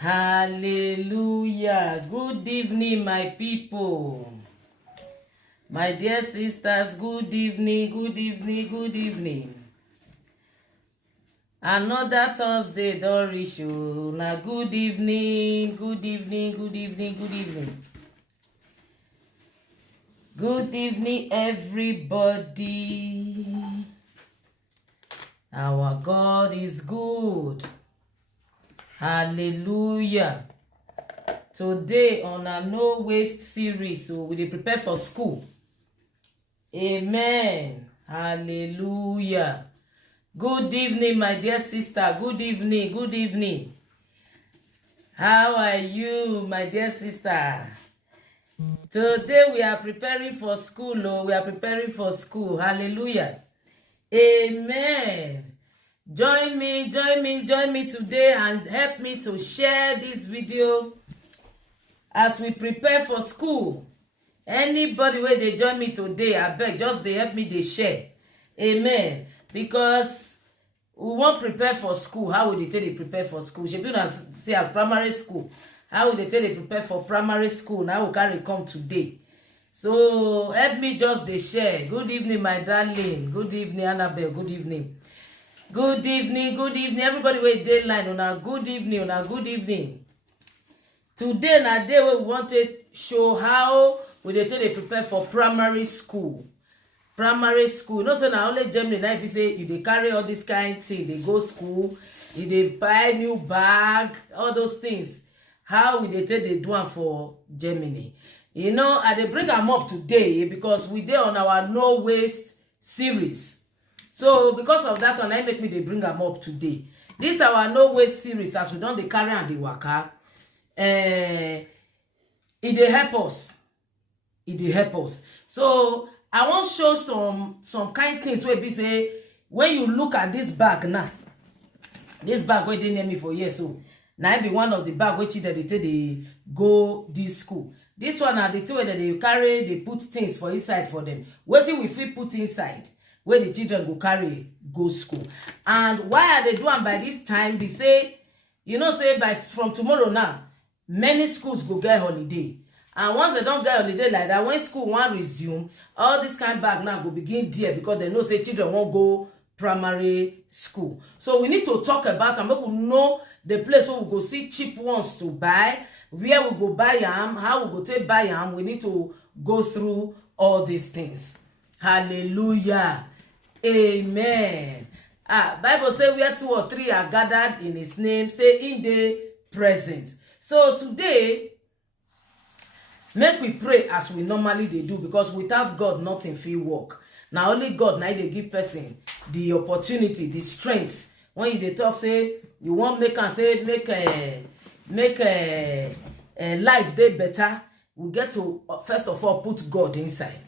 Hallelujah. Good evening, my people. My dear sisters, good evening, good evening, good evening. Another Thursday don reach you. Na good evening, good evening, good evening, good evening. Good evening, everybody. Our God is good. Hallelujah. Today on a no waste series, so we dey prepare for school. Amen. Hallelujah. Good evening, my dear sister. Good evening, good evening. How are you, my dear sister? Today we are preparing for school. Oh, we are preparing for school. Hallelujah. Amen. Join me today and help me to share this video as we prepare for school. Anybody wey dey join me today, abeg just dey help me dey share. Amen. Because we wan prepare for school. How we dey take dey prepare for school? Shebi una say at primary school. How we dey take dey prepare for primary school? Now we carry come today. So help me just dey share. Good evening, my darling. Good evening, Annabelle. Good evening. Good evening, good evening. Everybody wey dey line, una good evening, una good evening. Today na day wey we want to show how we dey take dey prepare for primary school. Primary school. No say na only Germany na be say you dey carry all this kind thing, dey go school, you dey buy new bag, all those things. How we dey take dey do am for Germany? You know, I dey bring am up today because we dey on our no waste series. So because of that one, I make me dey bring am up today. This our no waste series, as we don dey carry and dey waka. It dey help us. It dey help us. So I wan show some kind things wey be say when you look at this bag now, this bag wey dey near me for years, so na it be one of the bag wey children dey take dey go this school. This one na the thing wey dem dey carry, dey put things for inside for them. Wetin we fit put inside wey the children go carry go school. And why I dey do am by this time be say, you know, say from tomorrow now, many schools go get holiday. And once they don't get holiday like that, when school wan resume, all this kind of bag now go begin there because they know say children won't go primary school. So we need to talk about and make we know the place where we go see cheap ones to buy, where we go buy them, how we go take buy them. We need to go through all these things. Hallelujah. Amen. Bible say where 2 or 3 are gathered in his name, say in the present. So today, make we pray as we normally dey do, because without God nothing fit work. Now only God na dey give person the opportunity, the strength. When you dey talk say you want make am say make life dey better, we get to first of all put God inside.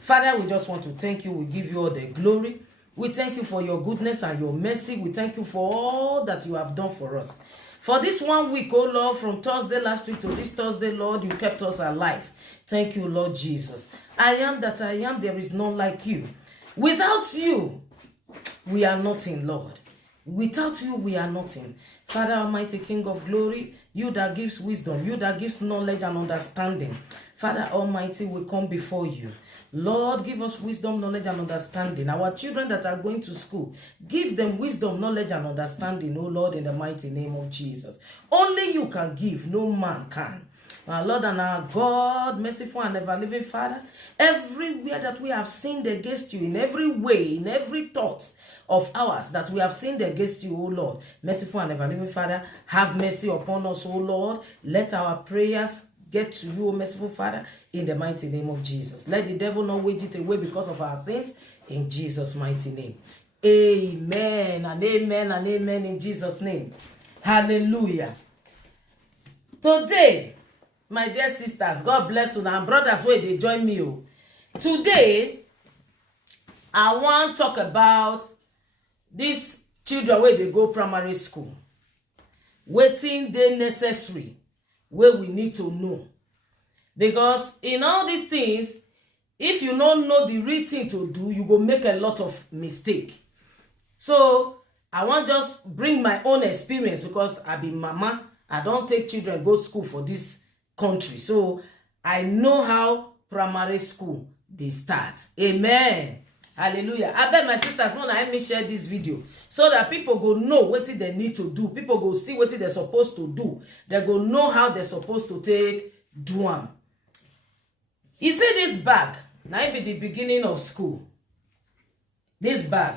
Father, we just want to thank you. We give you all the glory. We thank you for your goodness and your mercy. We thank you for all that you have done for us. For this 1 week, oh Lord, from Thursday last week to this Thursday, Lord, you kept us alive. Thank you, Lord Jesus. I am that I am. There is none like you. Without you, we are nothing, Lord. Without you, we are nothing. Father Almighty, King of glory, you that gives wisdom, you that gives knowledge and understanding. Father Almighty, we come before you. Lord, give us wisdom, knowledge, and understanding. Our children that are going to school, give them wisdom, knowledge, and understanding, oh Lord, in the mighty name of Jesus. Only you can give, no man can. Our Lord and our God, merciful and ever-living Father, everywhere that we have sinned against you, in every way, in every thought of ours that we have sinned against you, O Lord, merciful and ever-living Father, have mercy upon us, O Lord. Let our prayers get to you, O merciful Father, in the mighty name of Jesus. Let the devil not wage it away because of our sins, in Jesus' mighty name. Amen and amen and amen in Jesus' name. Hallelujah. Today, my dear sisters, God bless you, and brothers, where they join me. Today, I want to talk about these children where they go primary school. Wetin dey necessary, where we need to know. Because in all these things, if you don't know the real thing to do, you go make a lot of mistake. So I want just bring my own experience because I be mama. I don't take children go school for this country. So I know how primary school they start. Amen. Hallelujah. I beg my sisters, want to help me share this video so that people go know what they need to do. People go see what they're supposed to do. They go know how they're supposed to take do them. You see this bag, now be the beginning of school. This bag,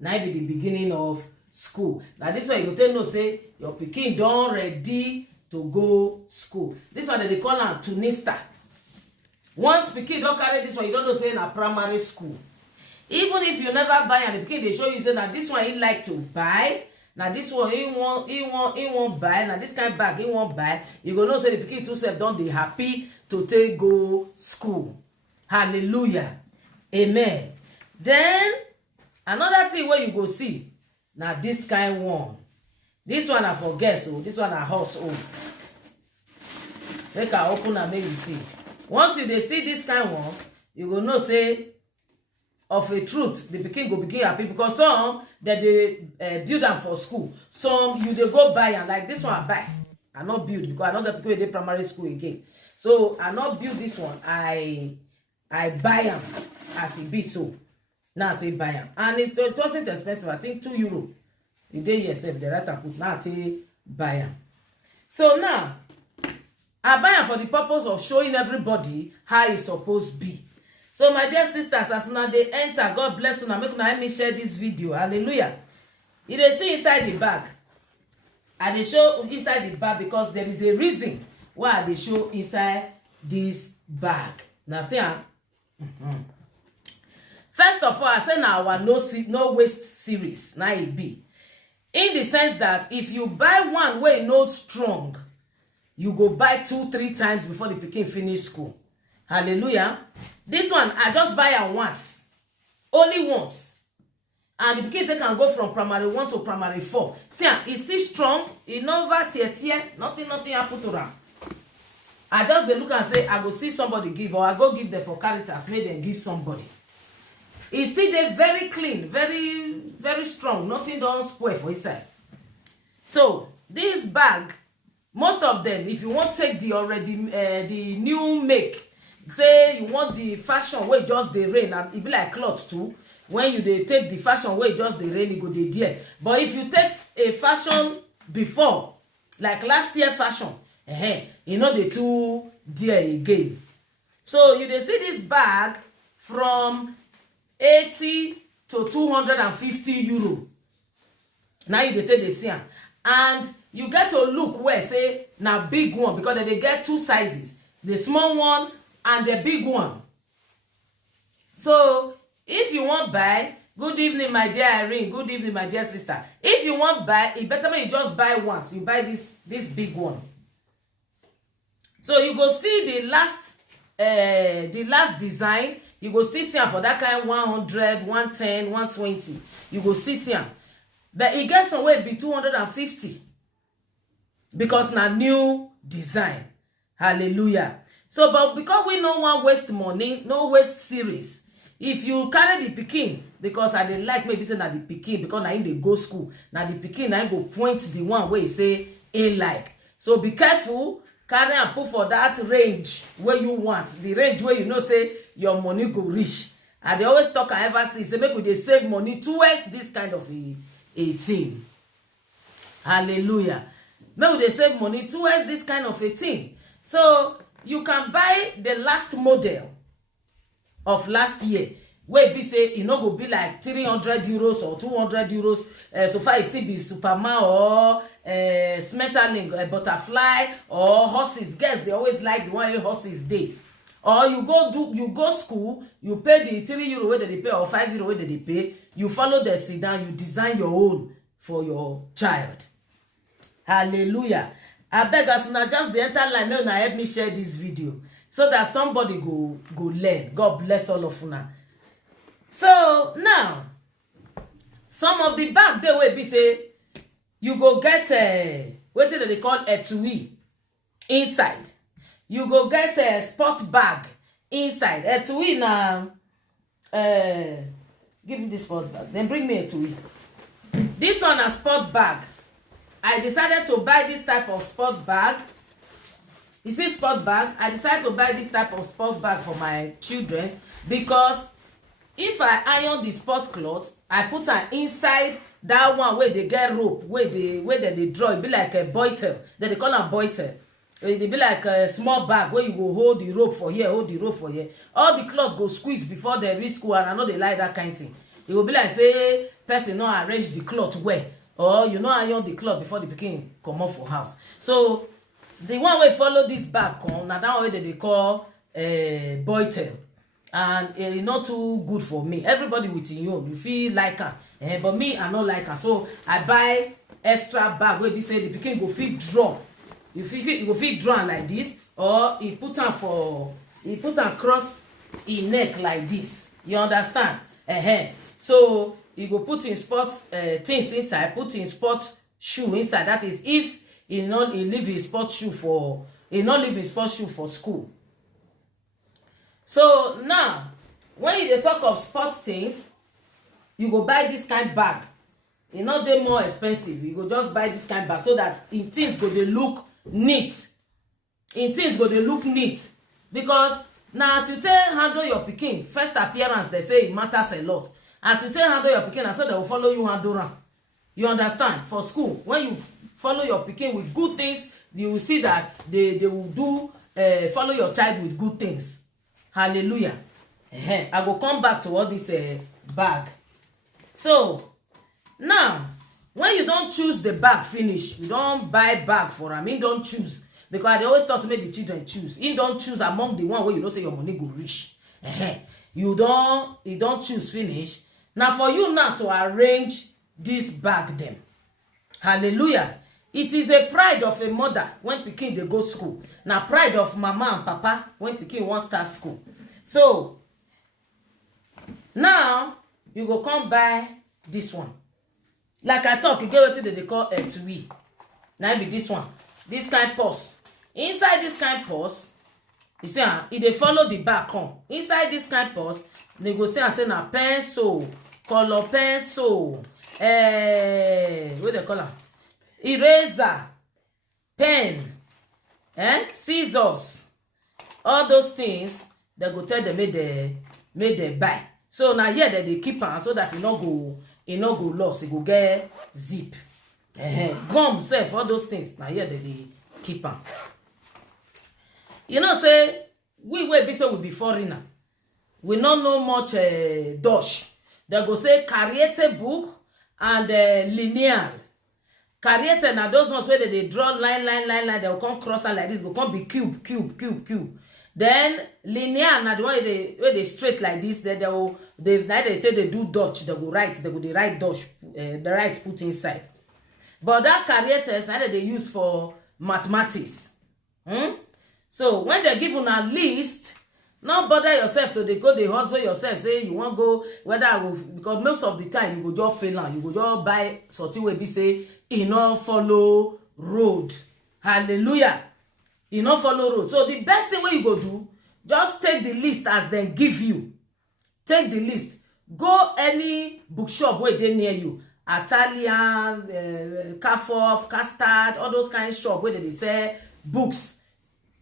now be the beginning of school. Now this one you go tell no say your pikin don ready to go school. This one they call am tunista. Once pikin don carry this one, you don't know say na primary school. Even if you never buy and the pikin they show you say na this one he like to buy, now this one he won't buy, now this kind of bag he won't buy, you go know say the pikin too self don dey happy to take go school. Hallelujah. Amen. Then another thing where you go see now this kind one. This one I forget, so this one I horse own. Make I open and make you see. Once you dey see this kind one, you go know say of a truth the pikin go begin happy because some that they build them for school, some you dey go buy and like this one I buy, I not build because I know the pikin wey dey primary school again, so I not build this one, I buy them as it be. So now I buy them and it wasn't expensive. I think €2 the day yourself the right and put now I buy them. So now I buy them for the purpose of showing everybody how it's supposed to be. So my dear sisters, as soon as they enter, God bless you. Now make una help me share this video. Hallelujah. You dey see inside the bag. I dey show inside the bag because there is a reason why I dey show inside this bag. Now see First of all, I say now our no waste series. Now it be. In the sense that if you buy one way no strong, you go buy 2-3 times before the pikin finish school. Hallelujah. This one I just buy am once, only once, and the pikin can go from primary 1 to primary 4. See, it's still strong. It never tear. Nothing happen to am. I just dey look and say I go see somebody give, or I go give them for Caritas, make them give somebody. It's still dey very clean, very strong. Nothing don spoil for inside. So this bag, most of them, if you want take the already the new make. Say you want the fashion wey just dey reign, and it be like cloth too. When you dey take the fashion wey just dey reign, e go dey there. But if you take a fashion before, like last year fashion, you know dey too there again. So you dey see this bag from 80 to €250. Now you dey take the see am, and you get to look where say na big one because they get 2 sizes, the small one and the big one. So if you want buy, good evening my dear Irene, good evening my dear sister. If you want buy, it better when you just buy once. You buy this big one. So you go see the last design. You go still see am for that kind 100, 110, 120. You go still see am, but it gets somewhere be 250 because na new design. Hallelujah. So, but because we no want waste money, no waste series. If you carry the pikin, because I dey like maybe say na the pikin, because na in dey go school, na the pikin na go point the one where he say ain't like. So be careful, carry and put for that range where you want, the range where you know say your money go reach. And they always talk and ever see say make we dey save money towards this kind of a thing. Hallelujah. Make we dey save money towards this kind of a thing. So you can buy the last model of last year, where be say it no go be like €300 or €200. So far it still be Superman or Smetterling, butterfly or horses. Guys, they always like the one horses day. Or you go school, you pay the €3 where they pay or €5 where they pay. You follow the sit down, you design your own for your child. Hallelujah. I beg as una just the enter line, make una help me share this video so that somebody go learn. God bless all of una. So now, some of the bag they will be say you go get what they call etui inside. You go get a sport bag inside. Etui now. Give me this sport bag. Then bring me etui. This one a sport bag. I decided to buy this type of sport bag. You see sport bag? I decided to buy this type of sport bag for my children because if I iron the sport cloth, I put am inside that one where they get rope, where they draw. It be like a boitel. They call am boitel. It be like a small bag where you go hold the rope for here, hold the rope for here. All the cloth go squeeze before they reach school, and I know they like that kind of thing. It will be like say person no arrange the cloth well, or you know iron the cloth before the pikin comot for house. So the one wey follow this bag come na that one wey they call boitel, and e not too good for me. Everybody with im own, you feel like am, but me I no like am. So I buy extra bag wey be say the pikin go fit draw. You go fit draw am like this, or he put am cross im neck like this. You understand? So you go put in sport things inside, put in sport shoe inside. That is if he leave his sport shoe for school. So now when you dey talk of sport things, you go buy this kind bag. E no dey more expensive. You go just buy this kind bag so that in things go dey look neat. Because now as you take handle your pikin, first appearance they say it matters a lot. As you take handle your pikin, so they will follow you handle am. You understand? For school, when you follow your pikin with good things, you will see that they will do follow your child with good things. Hallelujah. I go come back to all this bag. So now when you don't choose the bag finish, you don't buy bag for am. He don't choose, because they always talk to make the children choose. He don't choose among the one where you know say your money go reach. You don't choose finish. Now for you now to arrange this bag them. Hallelujah. It is a pride of a mother when pikin they go school. Now pride of mama and papa when pikin won't start school. So now you go come buy this one. Like I talk, you get what they call etui. Now be this one. This kind purse. Inside this kind purse, you see, if they follow the back on. Inside this kind purse, they go say and say na pencil, color pencil, what they call them? Eraser, pen, scissors, all those things. They go tell them make they buy. So now here they keep am so that it no go lost. It go get zip. Gum self, all those things. Now here they keep am. You know, say we be say we be foreigner. We not know much Dutch. They go say Cariete book and lineal. Cariete na those ones where they draw line. They will come cross and like this. Go come be cube. Then linear na the one where they straight like this. Then they take they do Dutch. They go write. They go they write Dutch. The right put inside. But that Cariete is now that they use for mathematics. So when they give you a list, not bother yourself to they hustle yourself. Say you want go whether I will, because most of the time you go just fail and you go just buy something where be say you no follow road. Hallelujah. You no follow road. So the best thing what you go do, just take the list as they give you. Take the list. Go any bookshop where they near you. Italian, Carrefour, Custard, all those kind of shop where they sell books.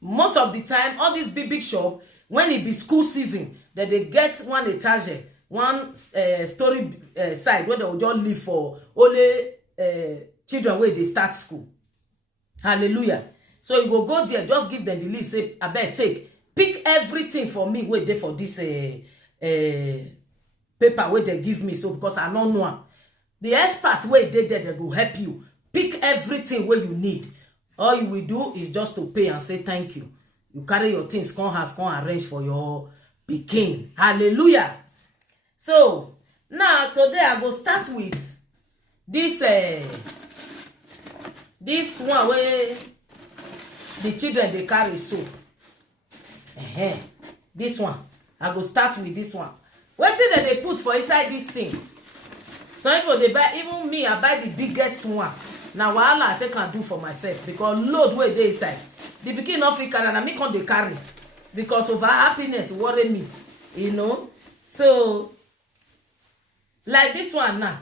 Most of the time, all these big shop, when it be school season, that they get one etage, one story side where they will just live for only children where they start school. Hallelujah. So you go there, just give them the list. Say, I bet pick everything for me where they for this paper where they give me. So because I don't know. The expert where they there, they go help you. Pick everything where you need. All you will do is just to pay and say thank you. You carry your things, come arrange for your pikin. Hallelujah. So now today I go start with this this one where the children they carry soap. This one I go start with this one. What thing that they put for inside this thing? Some people they buy, even me I buy the biggest one. Now wahala I take and do for myself because load where they inside. The pikin no fit carry and me come dey carry because of her happiness worry me, you know. So like this one now,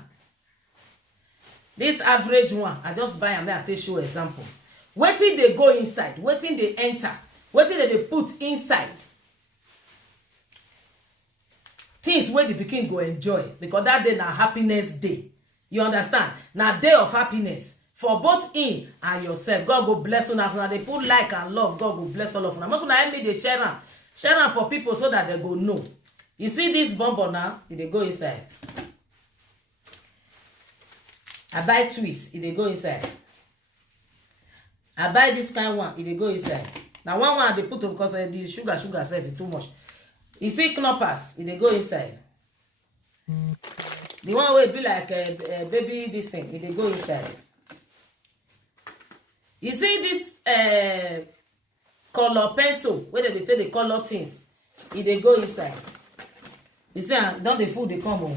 This average one, I just buy am, make I take show example. Wetin dey go inside, wetin dey enter, wetin dey put inside. Things wey the pikin go enjoy, because that day na happiness day. You understand? Na day of happiness for both him and yourself. God go bless una. As una dey put like and love, God go bless all of una. Make una help me dey share am for people so that they go know. You see this bonbon now, e dey go inside. I buy twist, e dey go inside. I buy this kind one, e dey go inside. Now one I dey put because the sugar sef is too much. You see knoppers, e dey go inside. The one wey be like baby this thing, e dey go inside. You see this color pencil wey dem dey take the color things, e dey go inside. You see don the food dey come on.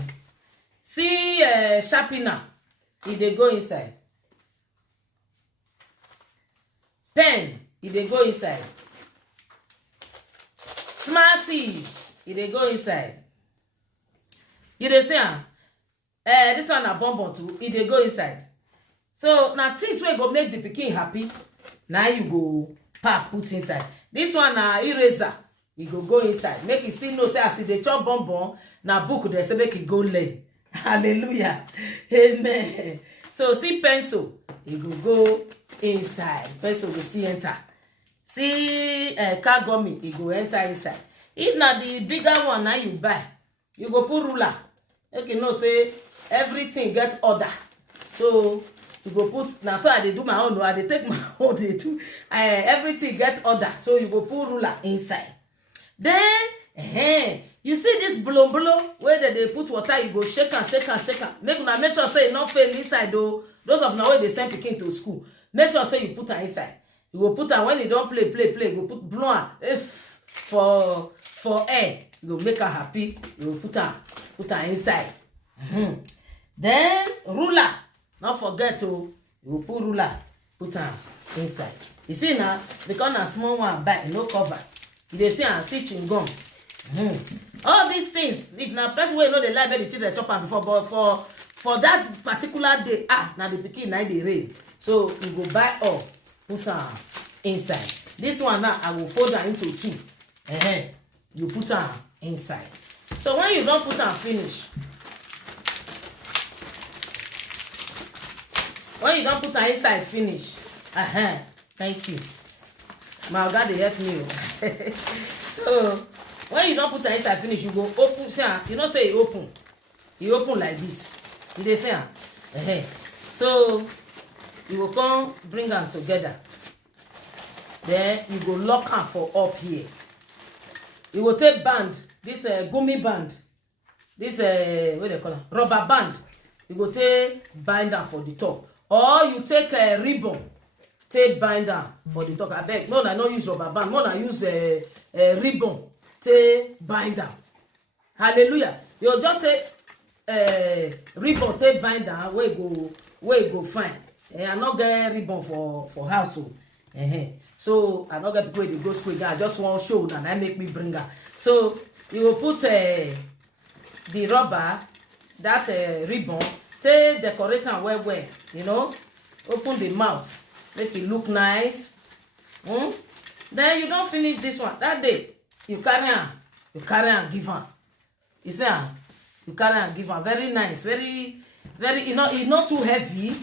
See sharpener, e dey go inside. Pen, e dey go inside. Smarties, e dey go inside. You dey see am? This one na bonbon too, e dey go inside. So na things wey go make the pikin happy, na you go pack put inside. This one na eraser, e go inside. Make e still know say as e dey chop bonbon, na book dey say make e go learn. Hallelujah, amen. So see pencil, e go inside. Pencil go still enter. See car gummy, e go enter inside. If na the bigger one na you buy, you go put ruler. Make you know say everything get order. So you go put, now so I dey do my own, I dey take my own dey do. Everything get order. So you go put ruler inside. Then you see this blom where they put water, you go shake am. Make sure say e no fail inside though. Those of now wey dey send pikin to school, make sure say you put am inside. You go put am when you don't play, you go put blow am for air. You go make her happy. You go put her inside. Then ruler, not forget to you put ruler, put her inside. You see now, because na small one buy, no cover. You dey see and see chewing gum. All these things, if na person wey no dey like make the children chop am before, but for that particular day, now the pikin na dey rain. So you go buy all, put am inside. This one now I will fold am into two. You put am inside. So when you don put am finish, when you don put am inside finish, thank you, my oga dey help me. So when you don put am inside finish, you go open. See am, you know say e open like this. You dey see am. So you go come bring am together. Then you go lock am for up here. You go take band, this gummy band, this what they call it, rubber band. You go take bind am for the top, or you take a ribbon, take bind am for the top. I beg, no, I no use rubber band. No, I use ribbon, take bind am. Hallelujah. You just take ribbon, take bind am. Where you go find. I not get ribbon for household. So I not get people wey dey go school again. I just want show and I make me bring her. So you will put the rubber, that ribbon, take decorate am well. You know, open the mouth, make it look nice. Then you don't finish this one. That day you carry am, give am. You see am, you carry am, give am. Very nice, very. You know, it's not too heavy.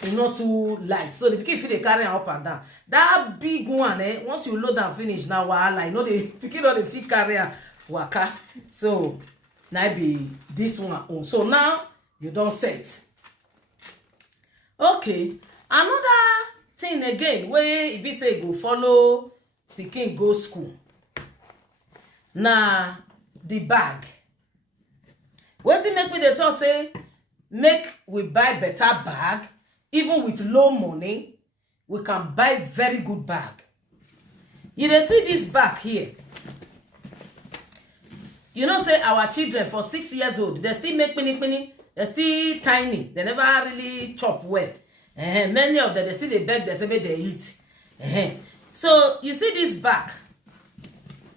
It's not too light, so the pikin fit dey carry am up and down. That big one, once you load am finish, now wahala. You know the pikin no dey fit carry am waka. So now be this one. So now you don set. Okay, another thing again where e be say go follow pikin go school. Na the bag. Wetin make me dey talk say make we buy better bag. Even with low money, we can buy very good bag. You dey see this bag here. You know, say our children for 6 years old, they still make mini. They still tiny. They never really chop well. Many of them, they still dey beg, they say make they eat. So you see this bag.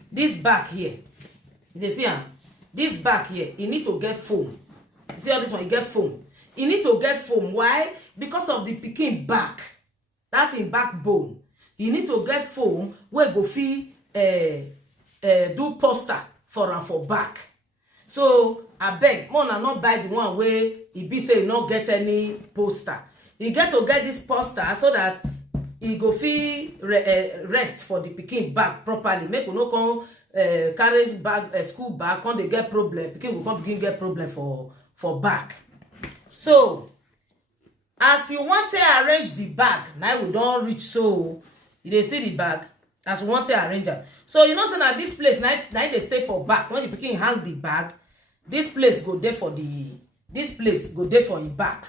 This bag here. You see, this bag here, you need to get foam. You see all this one, you get foam. e need to get foam. Why? Because of the pikin back, that in backbone. You need to get foam where go fit do poster for am for back. So abeg, una not buy the one where e be say e no get any poster. You get to get this poster so that e go fit rest for the pikin back properly. Make you no come carry bag school bag, come dey get problem. Pikin go come begin get problem for back. So as you want to arrange the bag, now we don reach. So you dey see the bag as you want to arrange am. So you know say na this place now dey stay for back. When the pikin hang the bag, this place go there for the im back.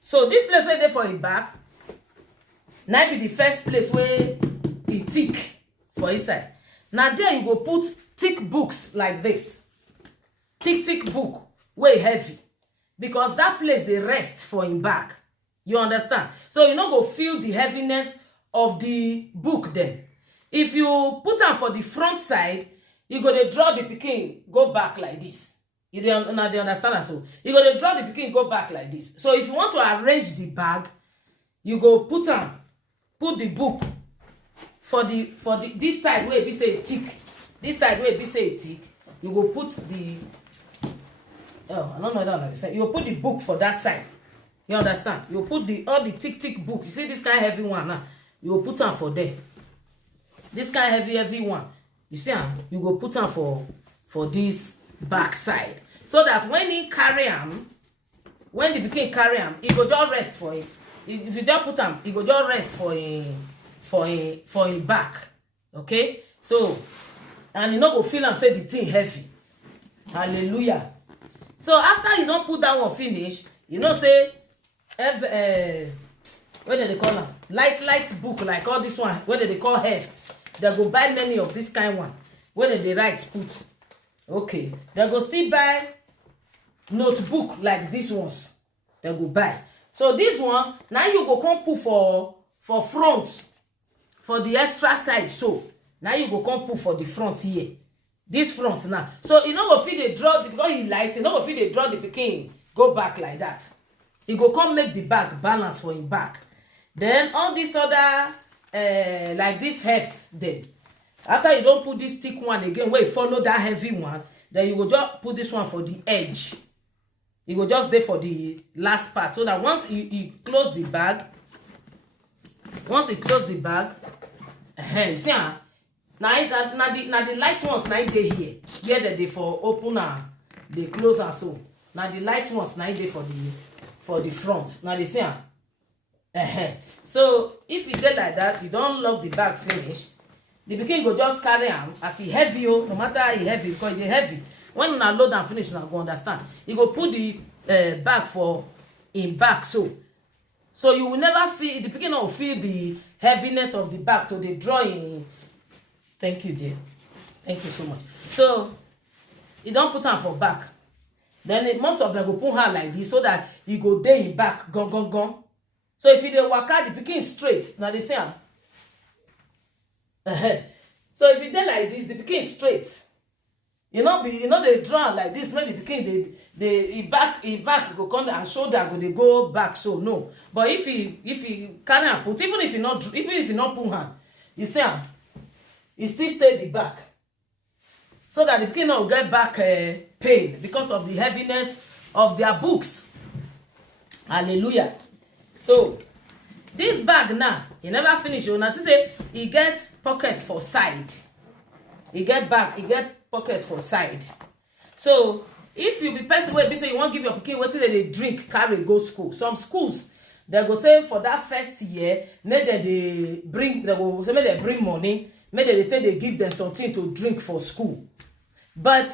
So this place wey dey for im back now be the first place where e thick for inside. Now there you go put thick books like this, thick book wey heavy, because that place dey rest for im back. You understand? So you no go feel the heaviness of the book then. If you put am for the front side, you go dey draw the pikin go back like this. You dey understand am? So you go dey draw the pikin go back like this. So if you want to arrange the bag, you go put the book for the this side where be say thick. This side where be say thick, you go put the I don't know that like say. You will put the book for that side. You understand? You will put all the thick book. You see this kind of heavy one now. You will put them for there. This kind of heavy one. You see, you go put them for this back side, so that when he carry them, when the pikin carry them, he go just rest for him. If you just put them, he go just rest for him back. Okay? So, and you no go feel and say the thing heavy. Hallelujah. So after you don't put that one finish, you know say what do they call them? Light book like all this one. What do they call hefts? They go buy many of this kind one. Where they write put. Okay. They go still buy notebook like these ones. They go buy. So these ones now you go come put for front, for the extra side. So now you go come put for the front here. This front now. So you know go fit dey draw because he light, you know go fit dey draw the pikin go back like that. He go come make the back balance for him back. Then all this other like this heft then. After you don't put this thick one again, where you follow that heavy one, then you go just put this one for the edge. You go just there for the last part, so that once you close the bag, you see now the light ones now dey here. Here that they for open and they close and so. Now the light ones now dey for the front. Now they see so if you dey like that, you don't lock the bag finish. The pikin go just carry am as e heavy, no matter how e heavy, because e dey heavy. When una load and finish, una go understand. You go put the bag for in back so you will never feel the pikin will feel the heaviness of the bag to the drawing. Thank you, dear. Thank you so much. So you don't put am for back. Then most of them go put her like this so that you go there in back, gone. So if you dey waka, the pikin straight. Now they say so if you dey like this, the pikin straight. You know they draw like this. When the pikin they back go come and shoulder go they go back. So no. But if you carry put, even if you not put hand, you see you still stay the back, so that the pikin will get back pain because of the heaviness of their books. Hallelujah. So this bag now, you never finish. You now see say he get pocket for side. He get back, he get pocket for side. So if you be person where be say you want give your pikin wetin they drink carry go school. Some schools they go say for that first year, make they bring money. Maybe they say they give them something to drink for school. But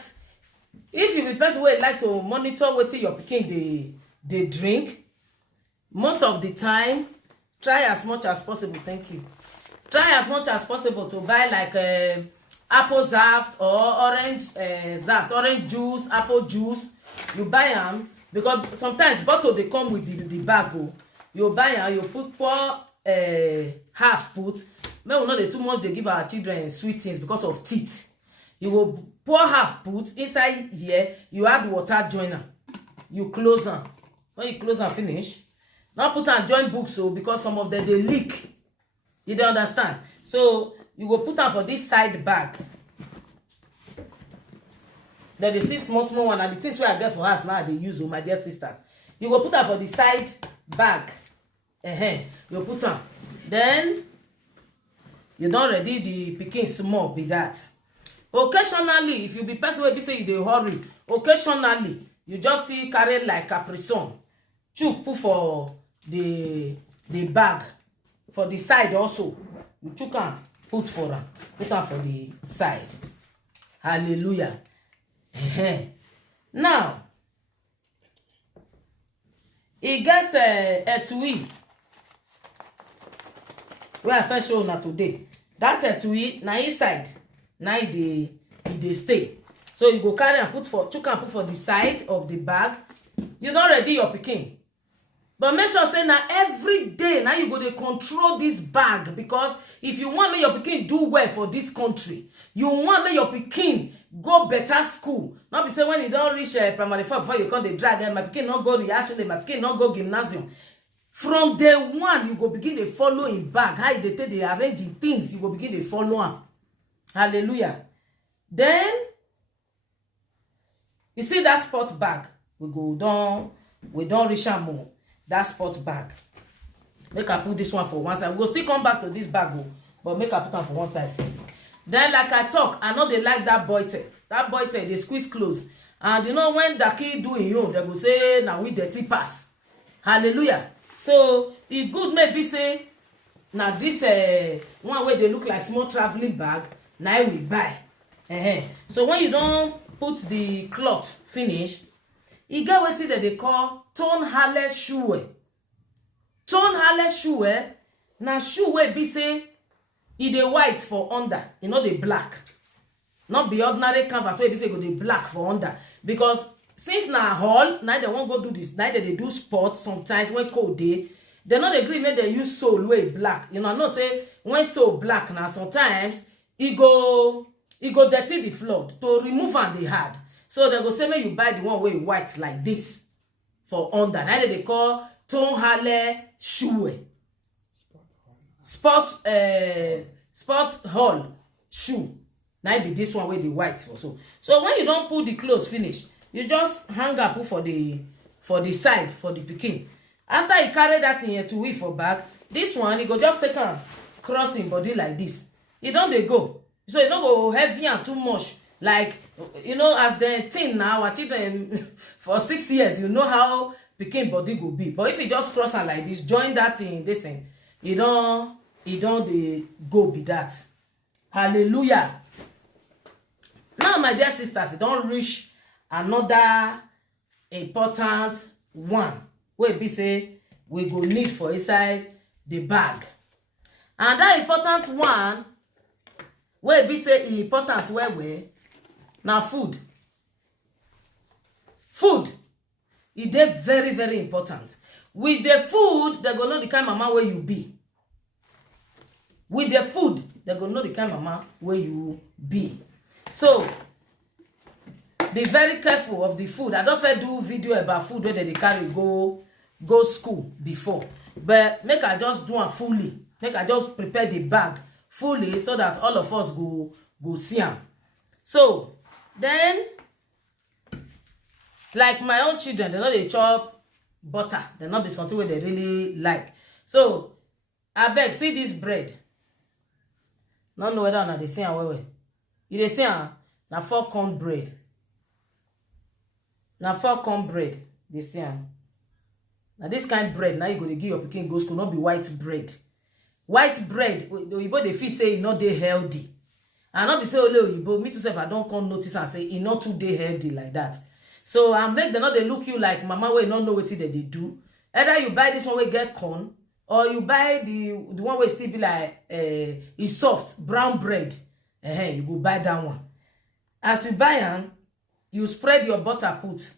if you be person where like to monitor what your pikin they drink, most of the time, try as much as possible. Thank you. Try as much as possible to buy like apple zaft or orange juice, apple juice. You buy them because sometimes bottle they come with the bag. You buy them, you pour half put. May we know they too much they give our children sweet things because of teeth. You will pour half put inside here, you add water joiner, you close them. when you close and finish, now put and join books, so because some of them they leak. You don't understand? So you go put am for this side bag. Then they see small one, and the things where I get for us now they use, my dear sisters. You go put am for the side bag. You put am. Then you don ready the pikin small be that. Occasionally, if you be person wey be say you dey hurry, occasionally you just still carry like caprison, chook put for the bag for the side also. You chook am put for am, put am for the side. Hallelujah. Now e get etui wey I first show una today. That etui na inside na e dey stay. So you go carry and put for chook and put for the side of the bag. You don ready your pikin, but make sure say na every day now you go dey control this bag, because if you want make your pikin do well for this country, you want make your pikin go better school. Not be say when you don reach primary 4 before you come dey drag, my pikin no go reaction, my pikin no go gymnasium. From day one, you go begin dey follow in bag, how you dey take dey arrange the things, you go begin dey follow am. Hallelujah. Then you see that sport bag, we don reach am more. That sport bag, make I put this one for one side. We go still come back to this bag, but make I put am for one side first. Then like I talk, I know they like that boy tail. That boy tail they squeeze close, and you know when Daki do im own, they go say now we dirty pass. Hallelujah. So e good maybe say now this one where they look like small traveling bag, now we buy. So when you don't put the cloth finish, e get wetin that they call tone halle shoe. Tone halle shoe na shoe wey be say e dey white for under, e no dey black. Not be ordinary canvas wey be say go dey black for under, because since na hall now they won't go do this, now they do sport sometimes when cold day, they no dey gree make they use sole wey black. You know, I know say when sole black now sometimes e go dirty the floor. To remove am dey hard, so they go say make you buy the one wey white like this for under. Now they call tone halle shoe. Sport hall shoe. Now be this one with the white for so. So when you don't put the clothes finish, you just hang up for the side for the pikin. After you carry that in here to weave for back, this one you go just take a crossing body like this. You don't they go. So you don't go heavy and too much. Like, you know, as the thing now, our children for 6 years, you know how pikin body go be. But if you just cross and like this, join that in this thing, you don't they go be that. Hallelujah. Now, my dear sisters, you don't reach another important one. Where be say we go need for inside the bag. And that important one, where be say important where we now food. Food. It is very, very important. With the food, they go know the kind of mama where you be. With the food, they go know the kind of mama where you be. So, be very careful of the food. I don't fit do video about food where they carry go school before. But make I just do it fully. Make I just prepare the bag fully so that all of us go see them. So, then, like my own children, they know they chop butter. They not be something where they really like. So, I beg, see this bread. Not know whether or not they see where. You they see na 4 corn bread. Na 4 corn bread. They see now this kind of bread now you go to give your pikin go school, not be white bread. White bread, the Oyibo they feel say e not dey healthy. And not be say only Oyibo, me too self I don't come notice and say e not too dey healthy like that. So I make them not they look you like mama wey not know what they do. Either you buy this one wey get corn, or you buy the one wey still be like it's soft brown bread. You go buy that one. As you buy am, you spread your butter put.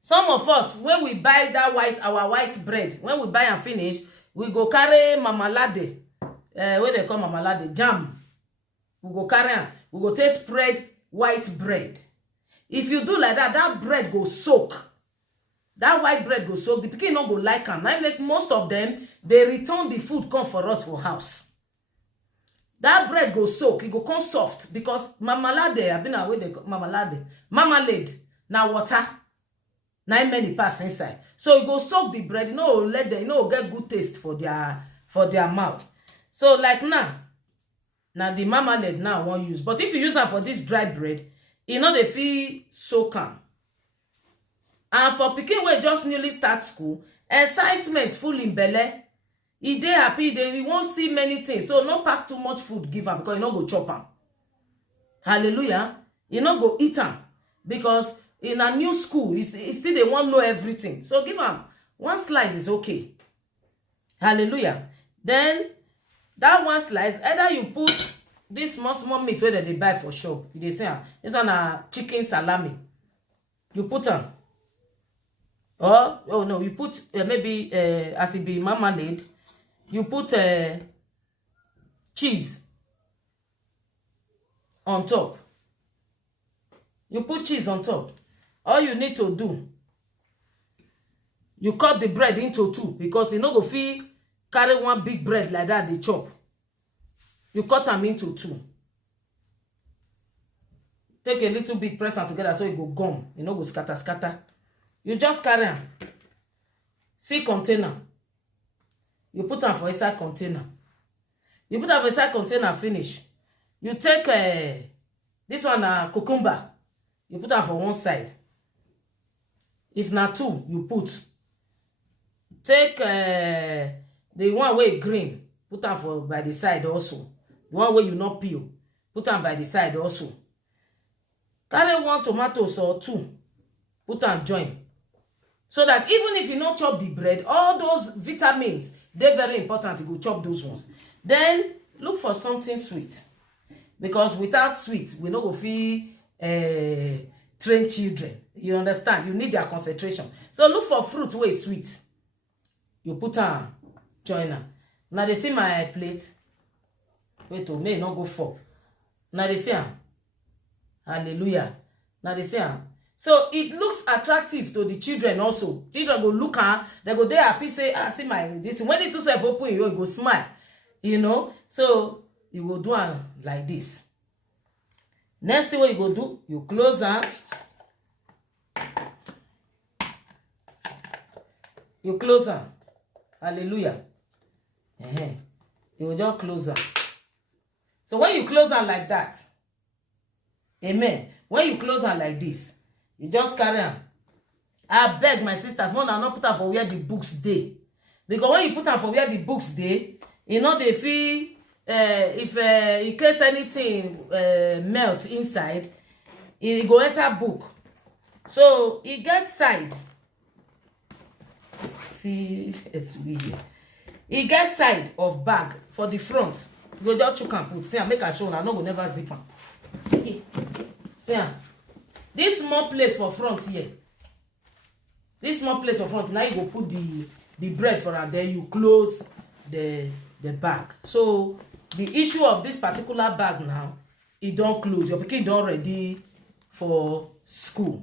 Some of us, when we buy that our white bread, when we buy and finish, we go carry mamalade. What they call mamalade? Jam. We go carry am. We go take spread white bread. If you do like that, that bread go soak. that white bread go soak. The pikin no go like am. I make most of them, they return the food come for us for house. That bread go soak, it go come soft because mamalade, I've been away the mamalade, marmalade, now water, 9 many pass inside. So it go soak the bread, let them, get good taste for their mouth. So like now the marmalade now I won't use. But if you use them for this dry bread, they feel soak am. And for pikin wey just newly start school, excitement full in belle. He dey happy, he won't see many things. So no pack too much food give am because he no go chop am. Hallelujah. He no go eat am because in a new school, he still they won't know everything. So give am one slice is okay. Hallelujah. Then that one slice, either you put this small meat where they buy for shop. They say this one a chicken salami. You put am. Or oh no, you put maybe as it be marmalade. You put cheese on top. You put cheese on top. All you need to do, you cut the bread into 2 because you no go fit carry one big bread like that, they chop. You cut them into 2. Take a little bit, press them together so it go gum. You no go scatter. You just carry them. See container. You put them for inside container. You put them for inside container, finish. You take this one cucumber. You put them for one side. If not 2, you put. Take the one way green. Put them for by the side also. The one way you not peel. Put them by the side also. Carry 1 tomatoes or 2. Put them join. So that even if you not chop the bread, all those vitamins, they're very important to go chop those ones. Then look for something sweet. Because without sweet, we not go feel train children. You understand? You need their concentration. So look for fruit where it's sweet. You put on joiner. Now they see my plate. Wait, may not go for. Now they see hallelujah. Now they see so it looks attractive to the children also. Children go look at, they go there happy, say, see my this. When it to self open, you go smile. So you go do it like this. Next thing what you go do, you close that. You close that. Hallelujah. You will just close that. So when you close them like that, amen. When you close them like this, you just carry them. I beg my sisters, more than not put them for where the books dey. Because when you put them for where the books dey, they feel if in case anything melt inside, it go enter book. So it gets side. See it we here. It gets side of bag for the front. You go just chook and put. See, I make a show. I no go never zip am. See, this small place for front here. This small place for front. Now you go put the bread for her. Then you close the bag. So the issue of this particular bag now, it don't close. Your pikin don't ready for school.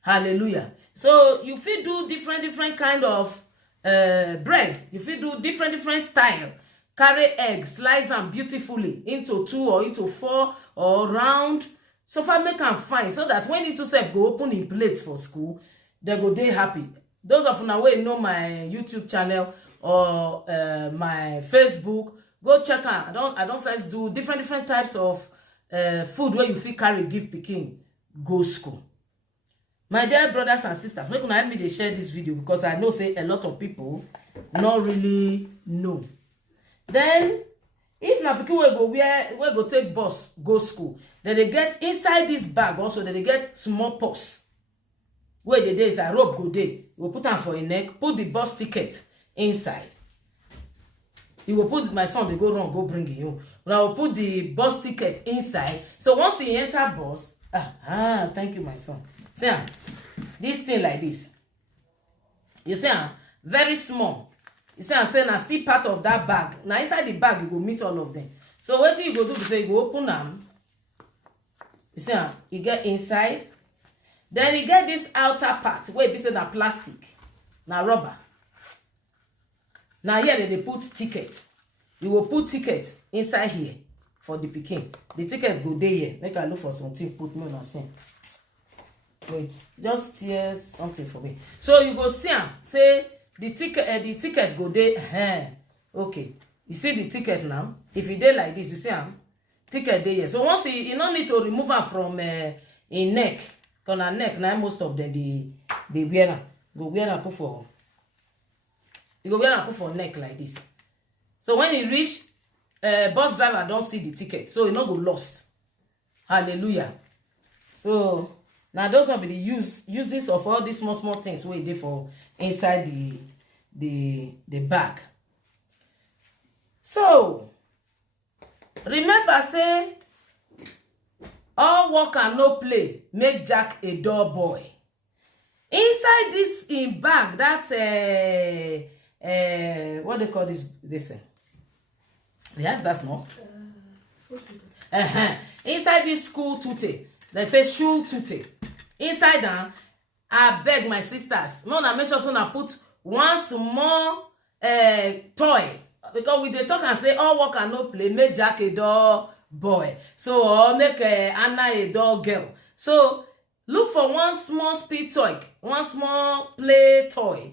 Hallelujah. So you fit do different kind of bread. You fit do different style. Carry egg, slice them beautifully into 2 or into 4 or round. So far make them fine so that when it yourself go open in plates for school, they go dey happy. Those of you wey know my YouTube channel or my Facebook, go check out. I don't first do different types of food where you fit carry give pikin go school. My dear brothers and sisters, make una help me dey share this video because I know say a lot of people not really know. Then if na pikin wey go take bus go school, then they get inside this bag also, then they get small purse. Where the day is a rope go dey. You will put am for your neck, put the bus ticket inside. You will put, my son, they go wrong, go bring you. But I will put the bus ticket inside. So once he enter bus, thank you, my son. See, this thing like this. You see, very small. You see, still part of that bag. Now inside the bag, you go meet all of them. So what you go do is say you go open them. You see, you get inside. Then you get this outer part where be say na plastic, na rubber. Now here they put ticket. You will put ticket inside here for the pikin. The ticket go there here. Make I look for something put me on a scene. Wait, just hear something for me. So you go see am say the ticket go there. Okay, you see the ticket now. If e dey like this, you see am ticket dey here. So once you no need to remove am from in neck, cause na neck na most of them they wear am. Go wear am put for. You go wear am put for neck like this. So when e reach, bus driver don't see the ticket, so e no go lost. Hallelujah. So now those will be the uses of all these small things wey dey for inside the bag. So remember say all work and no play make Jack a dull boy. Inside this in bag, that what they call this thing? Yes, that's not. Inside this school tute, they say shoe tute. Inside them, I beg my sisters, no, make sure so put one small toy, because we dey talk and say all work and no play make Jack a dull boy. So or make Anna a dull girl. So look for one small speed toy, one small play toy.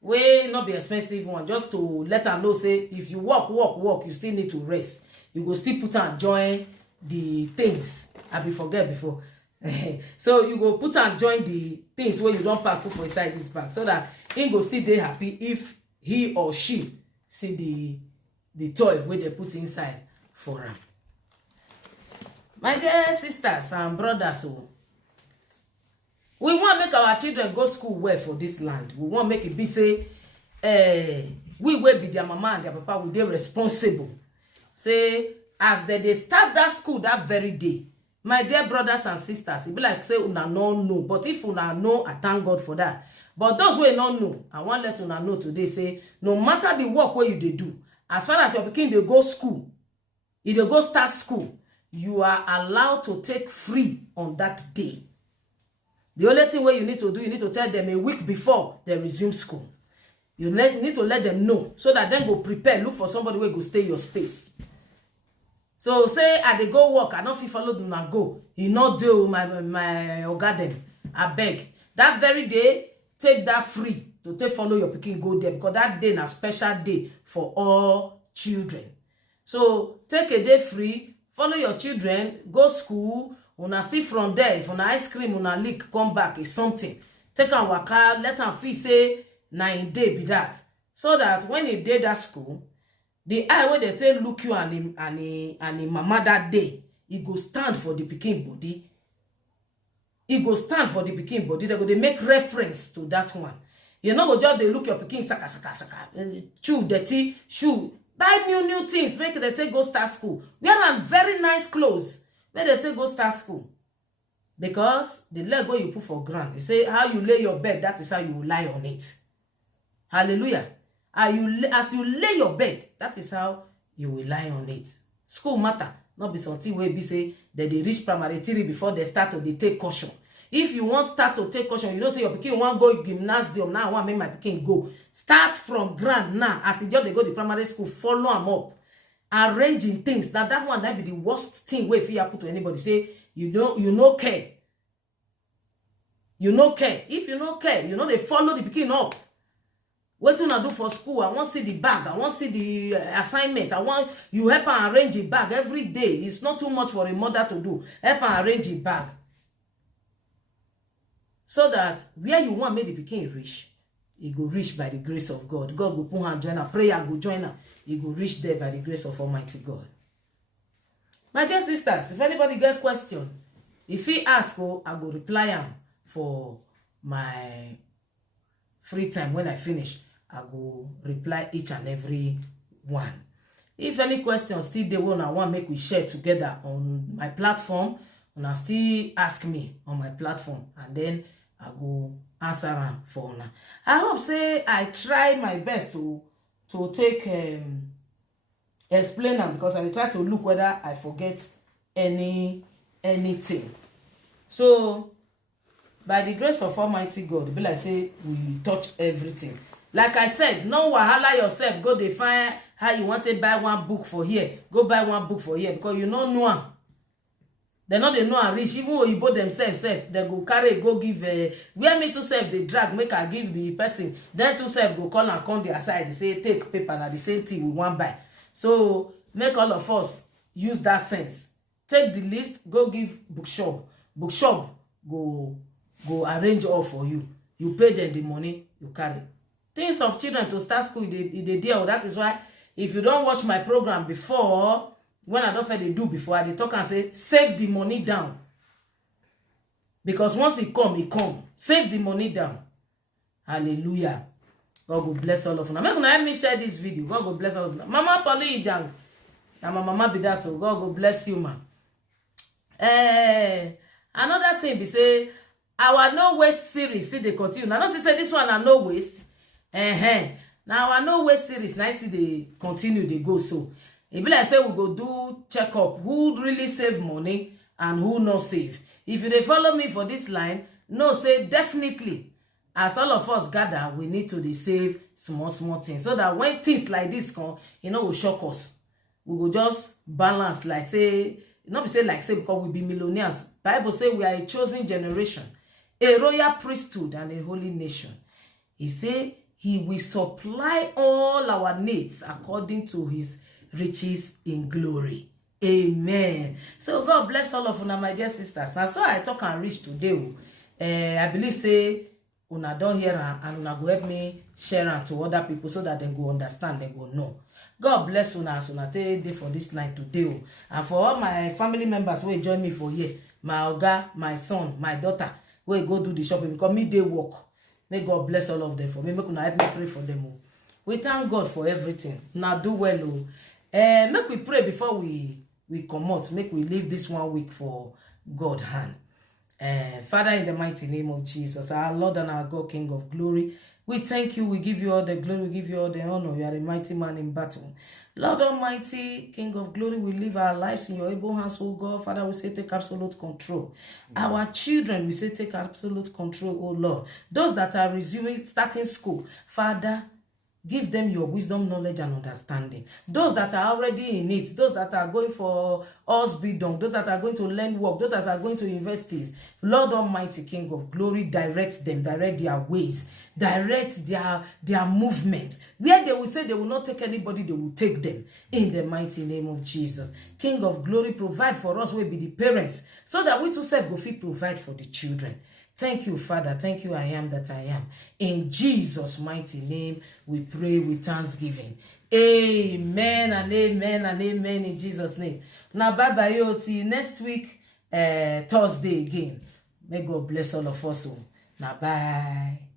Wey not be expensive one, just to let am know say if you walk, you still need to rest. You go still put and join the things. I be forget before. So you go put and join the things where you don't pack put for inside this bag, so that he go still dey happy if he or she see the toy where they put inside for him. My dear sisters and brothers, so we want make our children go school well for this land. We want make it be say, we will be their mama and their papa, we dey responsible. Say, as they start that school that very day, my dear brothers and sisters, it be like say una no know. But if una know, I thank God for that. But those who don't know, I want let una know today, say, no matter the work where you they do, as far as your pikin they go school, if they go start school, you are allowed to take free on that day. The only thing where you need to do, you need to tell them a week before they resume school. You need to let them know, so that then go prepare, look for somebody where go stay your space. So say I dey go work, I don't feel follow them and go. You not do my oga I beg. That very day, take that free to take follow your pikin go there, because that day is a special day for all children. So take a day free, follow your children, go school. Una still from there, if una ice cream una leak come back is something. Take am waka, let am feel say na in day be that. So that when he did that school, the eye where they take look you and him mama that day, he go stand for the pikin body. He go stand for the pikin body. They go they make reference to that one. You know, go just they look your pikin saka, shoe dirty, shoe. Buy new things, make they take go start school. Wear am very nice clothes. When they take go start school, because the leg where you put for ground, you say how you lay your bed, that is how you will lie on it. Hallelujah. As you lay your bed, that is how you will lie on it. School matter, not be something where be say that they reach primary 3 before they start to take caution. If you want start to take caution, you don't say your pikin want go gymnasium now. I want make my pikin go. Start from ground now. As you just they go to primary school, follow them up. Arranging things. Now that one that be the worst thing where if you happen to anybody say you no care. You no care. If you no care, you know they follow the pikin up. What you do for school? I want to see the bag. I want to see the assignment. I want you help and arrange a bag every day. It's not too much for a mother to do. Help and arrange a bag. So that where you want make the pikin reach, it go reach by the grace of God. God go put hand join her. Prayer go join her. It go reach there by the grace of Almighty God. My dear sisters, if anybody get question, if he ask, I go reply him for my free time. When I finish, I go reply each and every one. If any questions still they want make we share together on my platform, una still ask me on my platform, and then I go answer them for una. I hope say I try my best to take explain them, because I try to look whether I forget anything. So by the grace of Almighty God, be like say we touch everything. Like I said, no wahala yourself. Go define how you want to buy one book for here. Go buy one book for here because you don't know am. They know they know and rich. Even Oyibo themselves, they go carry, go give. Where me to self they drag, make I give the person. Then to self go call and come their side. They say take paper and the same thing we want buy. So make all of us use that sense. Take the list, go give bookshop. Bookshop go arrange all for you. You pay them the money, you carry. Things of children to start school, they deal. That is why if you don't watch my program before, when I don't feel they do before, I talk and say, save the money down. Because once it come. Save the money down. Hallelujah. God will bless all of you. Now, help me share this video. God will bless all of you. Mama Pauline Ijang. And my mama be that too. God will bless you, man. Another thing be say, our no waste series see they continue. Now, don't say this one are no waste. Now our no waste series, nice they continue, they go so. It be like say we go do check up who really save money and who not save. If you they follow me for this line, no say definitely as all of us gather, we need to save small things so that when things like this come, will shock us. We will just balance like say, not be say like say because we be millionaires. Bible say we are a chosen generation, a royal priesthood and a holy nation. He say he will supply all our needs according to his riches in glory. Amen. So God bless all of you, my dear sisters. Now, so I talk and reach today. I believe say una don hear and una go help me share it to other people so that they go understand, they go know. God bless una as una take day for this night today. And for all my family members who join me for here, my oga, my son, my daughter, who go do the shopping because me they work. May God bless all of them for me. Make una help me pray for them. We thank God for everything. Now do well. Make we pray before we come out. Make we leave this 1 week for God's hand. Father, in the mighty name of Jesus, our Lord and our God, King of glory, we thank you. We give you all the glory. We give you all the honor. You are a mighty man in battle. Lord Almighty, King of glory, we live our lives in your able hands, oh God. Father, we say take absolute control. Our children, we say take absolute control, oh Lord. Those that are starting school, Father, give them your wisdom, knowledge, and understanding. Those that are already in it, those that are going for Osbidon, those that are going to learn work, those that are going to universities, Lord Almighty, King of glory, direct them, direct their ways, direct their movement. Where they will say they will not take anybody, they will take them in the mighty name of Jesus. King of glory, provide for us, we be the parents, so that we too self go fit provide for the children. Thank you, Father. Thank you, I am that I am. In Jesus' mighty name, we pray with thanksgiving. Amen and amen and amen in Jesus' name. Now, bye-bye till next week, Thursday again. May God bless all of us. Now, bye.